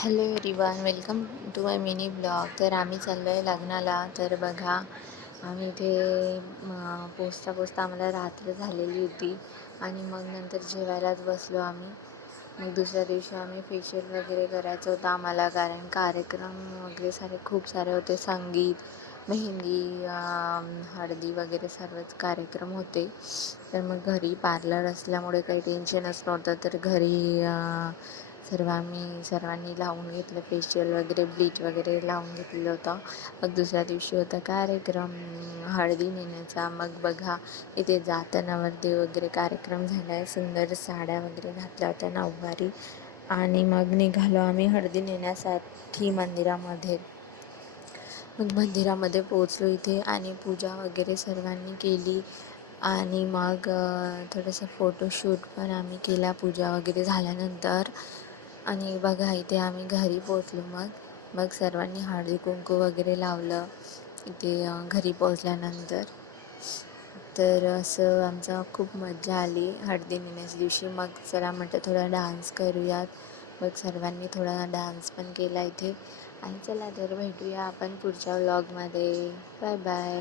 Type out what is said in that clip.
Hello everyone, welcome to my mini blog. तर आम्ही चाललो आहे लग्नाला. तर बघा, आम्ही इथे पोचता पोचता आम्हाला रात्र झालेली होती आणि मग नंतर जेवायलाच बसलो आम्ही. मग दुसऱ्या दिवशी आम्ही फेशियल वगैरे करायचं होतं आम्हाला, कारण कार्यक्रम वगैरे खूप सारे होते. संगीत, मेहंदी, हळदी वगैरे सर्वच कार्यक्रम होते. तर मग घरी पार्लर असल्यामुळे काही टेन्शनच नव्हतं. तर घरी सर्वांनी लावून घेतलं फेशियल वगैरे, ब्लीच वगैरे लावून घेतलेलं होतं. मग दुसऱ्या दिवशी होता कार्यक्रम हळदी नेण्याचा. मग बघा, इथे जाताना नवरदेव वगैरे कार्यक्रम झाला आहे. सुंदर साड्या वगैरे घातल्या होत्या, नऊवारी. आणि मग निघालो आम्ही हळदी नेण्यासाठी मंदिरामध्ये. मग मंदिरामध्ये पोचलो इथे आणि पूजा वगैरे सर्वांनी केली. आणि मग थोडंसं फोटोशूट पण आम्ही केला पूजा वगैरे झाल्यानंतर. आणि बघा, इथे आम्ही घरी पोचलो. मग सर्वांनी हळदी कुंकू वगैरे लावलं इथे घरी पोचल्यानंतर. तर असं आमचा खूप मजा आली हळदी नेण्याच्या दिवशी. मग चला म्हटलं थोडा डान्स करूयात. मग सर्वांनी थोडा डान्स पण केला इथे. आणि चला तर भेटूया आपण पुढच्या व्लॉगमध्ये. Bye bye.